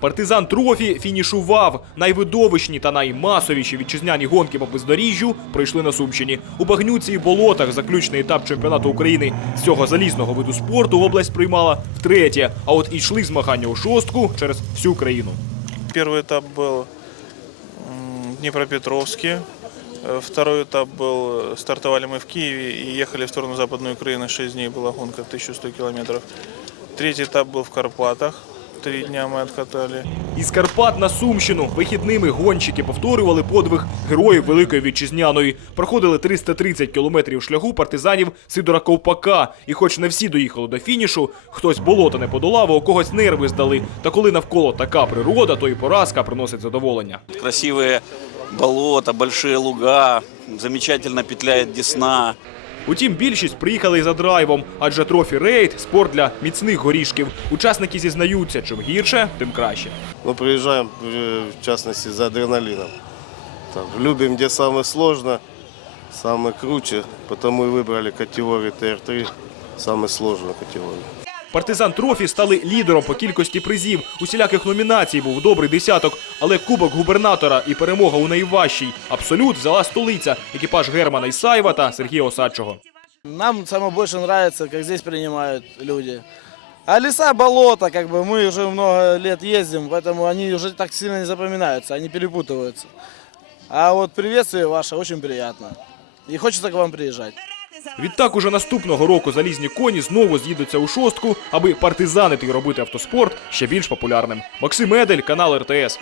Партизан Трофі фінішував. Найвидовищні та наймасовіші вітчизняні гонки по бездоріжжю пройшли на Сумщині. У багнюці і болотах заключний етап чемпіонату України з цього залізного виду спорту область приймала втретє. А от йшли змагання у шостку через всю країну. Первый этап был м, в Днепропетровске. Э, Второй этап был, стартовали мы в Киеве и ехали в сторону Западной Украины. 6 дней была гонка, 1100 километров. Третий этап был в Карпатах. Три дня мы откатали. Із Карпат на Сумщину вихідними гонщики повторювали подвиг героїв Великої Вітчизняної. Проходили 330 кілометрів шляху партизанів Сидора Ковпака. І хоч не всі доїхали до фінішу, хтось болото не подолав, а у когось нерви здали. Та коли навколо така природа, то і поразка приносить задоволення. Красивые болота, большие луга, замечательно петляет Десна. Утім, більшість приїхали за драйвом, адже трофі рейд спорт для міцних горішків. Учасники зізнаються, чим гірше, тим краще. Мы приезжаем, э, в частности, за адреналином. Так, любим, где самое сложно, самое круче, потому и выбрали категорию ТР-3, самую сложную категорию. Партизан Трофі стали лідером по кількості призів. Усіляких номінацій був добрий десяток, але кубок губернатора і перемога у найважчій абсолют взяла столиця, екіпаж Германа Ісаєва та Сергія Осадчого. Нам самое больше нравится, как здесь принимают люди. А леса, болота, как бы мы уже много лет ездим, поэтому они уже так сильно не запоминаются, они перепутываются. А вот приветствие ваше очень приятно. И хочется к вам приезжать. Відтак уже наступного року залізні коні знову з'їдуться у шостку, аби партизанити і робити автоспорт ще більш популярним. Максим Едель, канал РТС.